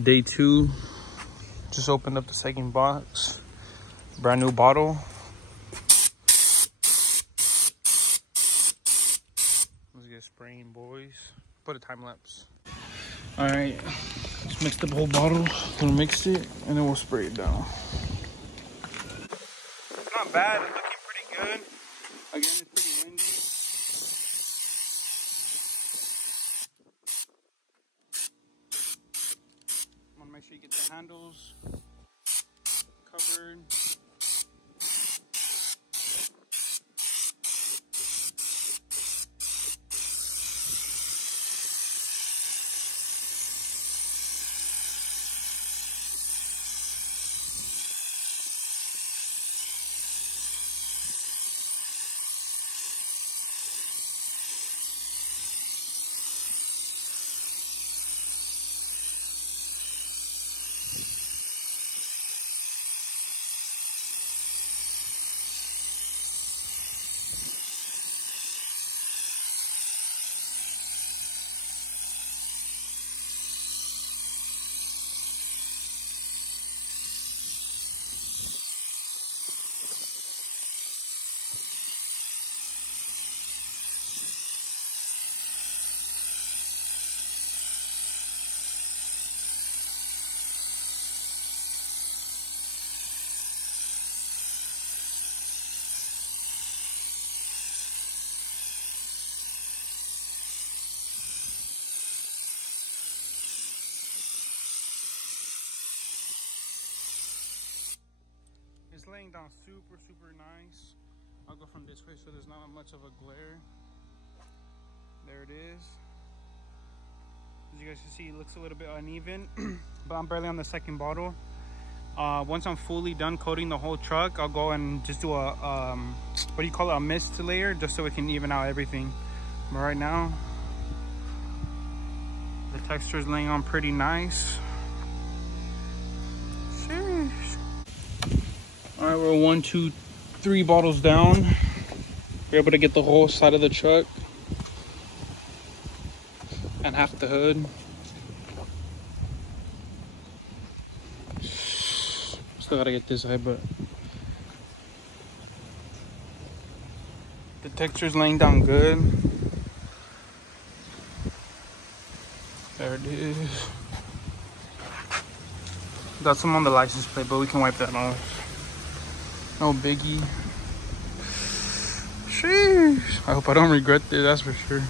Day 2. Just opened up the second box. Brand new bottle. Let's get spraying, boys. Put a time lapse. All right, just mixed up the whole bottle. Gonna mix it and then we'll spray it down. It's not bad. It's looking pretty good. Again, it's pretty windy. Want to make sure you get the handles covered. It's laying down super nice. I'll go from this way so there's not much of a glare. There it is. As you guys can see, it looks a little bit uneven, but I'm barely on the second bottle. Once I'm fully done coating the whole truck, I'll go and just do a, what do you call it, a mist layer, just so it can even out everything. But right now, the texture is laying on pretty nice. All right, we're 1, 2, 3 bottles down. We're able to get the whole side of the truck and half the hood. Still gotta get this side, but the texture's laying down good. There it is. Got some on the license plate, but we can wipe that off. No biggie. Sheesh. I hope I don't regret this, that's for sure.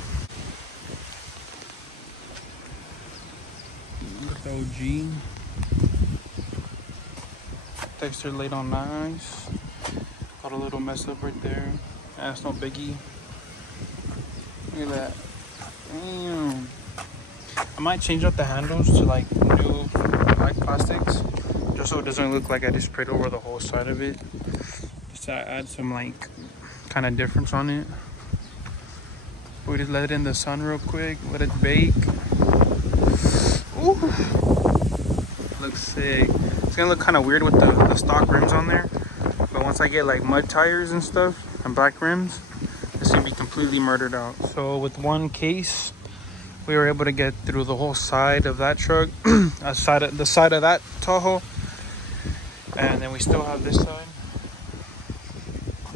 Look at the OG. Texture laid on nice. Got a little mess up right there. That's no biggie. Look at that. Damn. I might change up the handles to like new black plastics, just so it doesn't look like I just sprayed over the whole side of it. Just to add some like kind of difference on it. We just let it in the sun real quick, let it bake. Ooh, looks sick. It's gonna look kind of weird with the stock rims on there, but once I get like mud tires and stuff and black rims, it's gonna be completely murdered out. So with one case, we were able to get through the whole side of that truck, the side of that Tahoe, and then we still have this side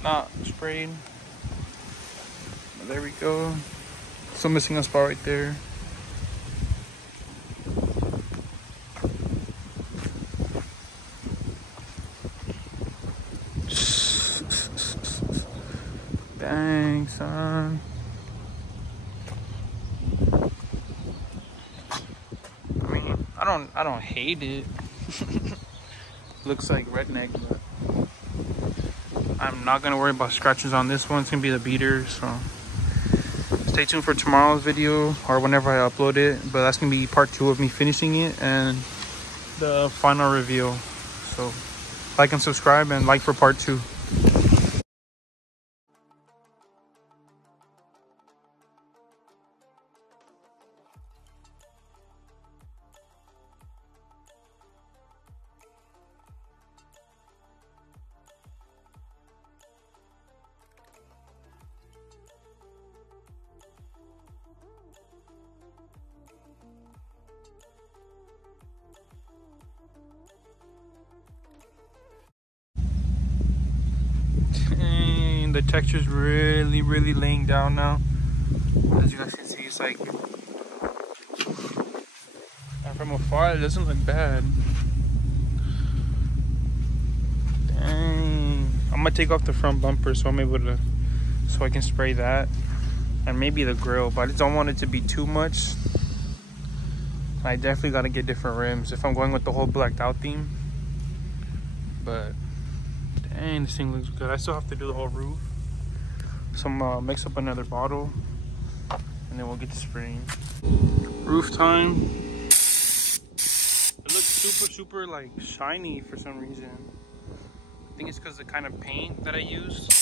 not sprayed. But there we go. Still missing a spot right there. Dang, son. I don't hate it. Looks like redneck, but I'm not gonna worry about scratches on this one. It's gonna be the beater, so stay tuned for tomorrow's video or whenever I upload it. But that's gonna be part 2 of me finishing it and the final reveal. So like and subscribe and like for part 2. the texture's really laying down now. As you guys can see, it's like, and from afar it doesn't look bad. Dang. I'm gonna take off the front bumper so I'm able to, so I can spray that, and maybe the grill, but I just don't want it to be too much. I definitely gotta get different rims if I'm going with the whole blacked out theme. But dang, this thing looks good. I still have to do the whole roof. So I'm gonna mix up another bottle and then we'll get to spraying. Roof time. It looks super like shiny for some reason. I think it's because of the kind of paint that I used.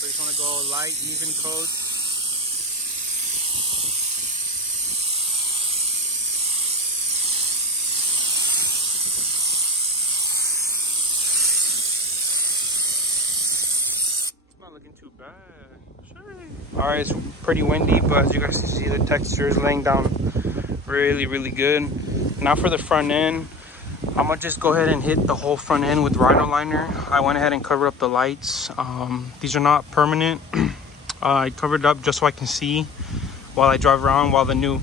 But you just want to go light, even coats. It's not looking too bad. Sure. All right, it's pretty windy, but as you guys can see, the texture is laying down really good. Now for the front end. I'm gonna just go ahead and hit the whole front end with Rhino liner. I went ahead and covered up the lights. These are not permanent. I covered it up just so I can see while I drive around, while the new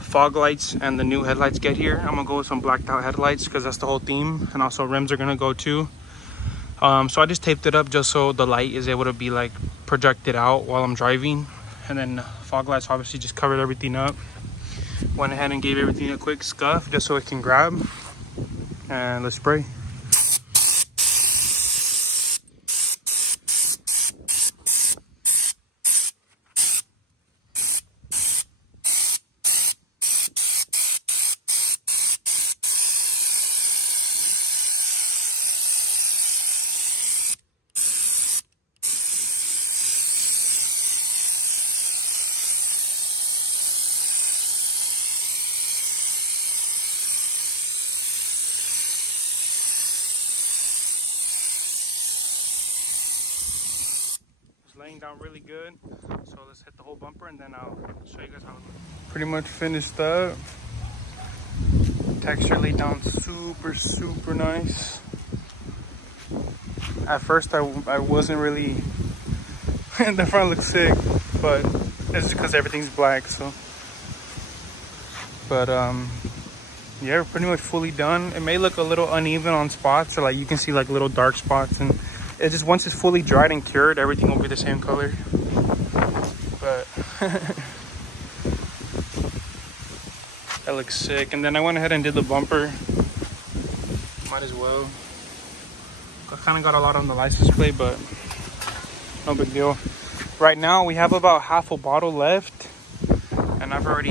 fog lights and the new headlights get here. I'm gonna go with some blacked out headlights because that's the whole theme, and also rims are gonna go too. So I just taped it up just so the light is able to be like projected out while I'm driving, and then fog lights obviously just covered everything up. Went ahead and gave everything a quick scuff just so it can grab. And let's spray. Laying down really good, so let's hit the whole bumper and then I'll show you guys how it looks. Pretty much finished up. Texture laid down super nice. At first I wasn't really the front looks sick, but it's because everything's black. So but yeah, we're pretty much fully done. It may look a little uneven on spots, or like you can see like little dark spots, and it just, once it's fully dried and cured, everything will be the same color. But that looks sick. And then I went ahead and did the bumper. Might as well. I kind of got a lot on the license plate, but no big deal. Right now we have about half a bottle left, and I've already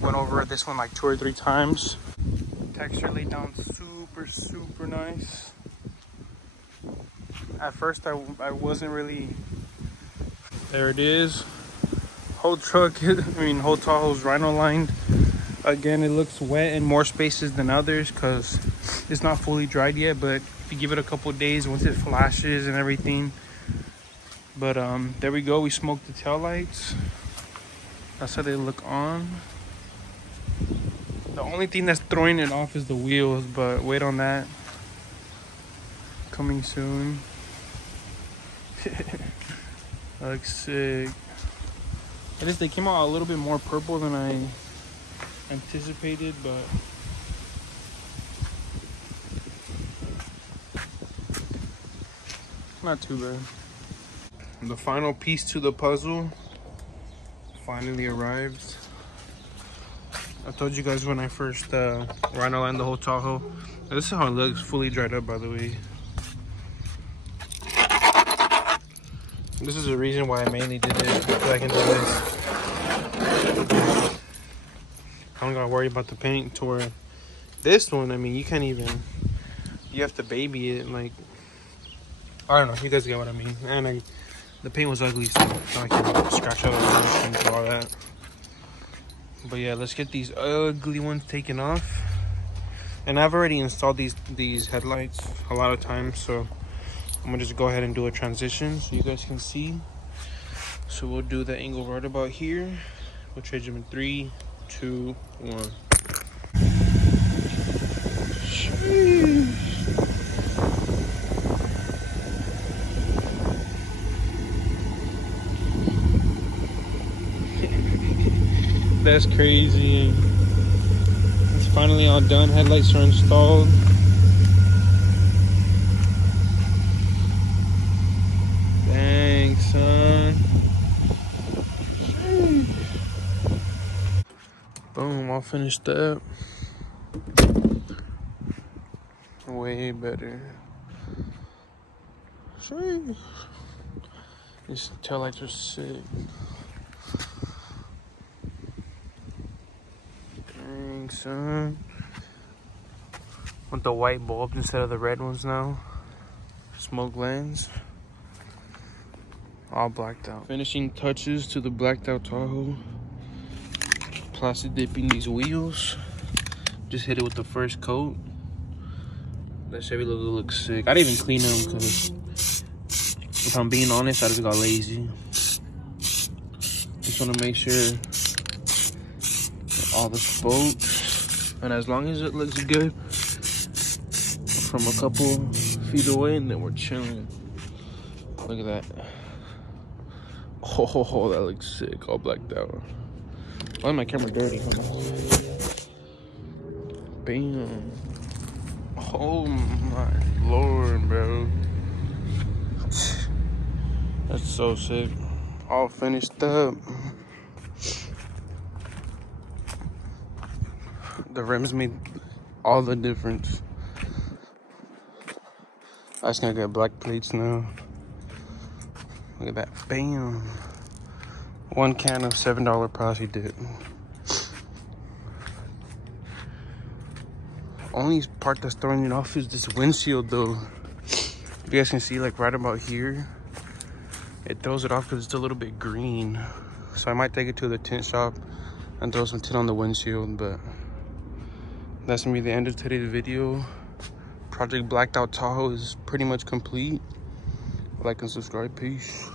went over this one like 2 or 3 times. Texture laid down super nice. At first I wasn't really, there it is. Whole truck, whole Tahoe's Rhino lined. Again, it looks wet in more spaces than others because it's not fully dried yet, but if you give it a couple of days, once it flashes and everything. But there we go, we smoked the tail lights. That's how they look on. The only thing that's throwing it off is the wheels, but wait on that. Coming soon. Looks sick. I guess they came out a little bit more purple than I anticipated, but not too bad. The final piece to the puzzle finally arrived. I told you guys when I first Rhino lined the whole Tahoe. This is how it looks, fully dried up, by the way. This is the reason why I mainly did it, so I can do this. I don't gotta worry about the paint. To where this one, I mean, you can't even, you have to baby it, like, I don't know, you guys get what I mean. And the paint was ugly, so I can scratch out and do all that. But yeah, let's get these ugly ones taken off. And I've already installed these headlights a lot of times, so I'm gonna just go ahead and do a transition so you guys can see. So we'll do the angle right about here. We'll change them in 3, 2, 1. Sheesh. That's crazy. It's finally all done. Headlights are installed. Dang, son. Boom, all finished up. Way better. Sheesh. These taillights are sick. Dang, son. With the white bulbs instead of the red ones now. Smoke lens. All blacked out. Finishing touches to the blacked out Tahoe. Plastic dipping these wheels. Just hit it with the first coat. That Chevy logo looks sick. I didn't even clean them because, if I'm being honest, I just got lazy. Just want to make sure all the spokes, and as long as it looks good from a couple feet away, and then we're chilling. Look at that. Oh, that looks sick. All blacked out. Why is my camera dirty? Bam. Oh my lord, bro. That's so sick. All finished up. The rims made all the difference. I'm just gonna get black plates now. Look at that. Bam. One can of $7 Posse dip. Only part that's throwing it off is this windshield though. You guys can see, like, right about here, it throws it off because it's a little bit green. So I might take it to the tint shop and throw some tint on the windshield. But that's gonna be the end of today's video. Project Blacked Out Tahoe is pretty much complete. Like and subscribe. Peace.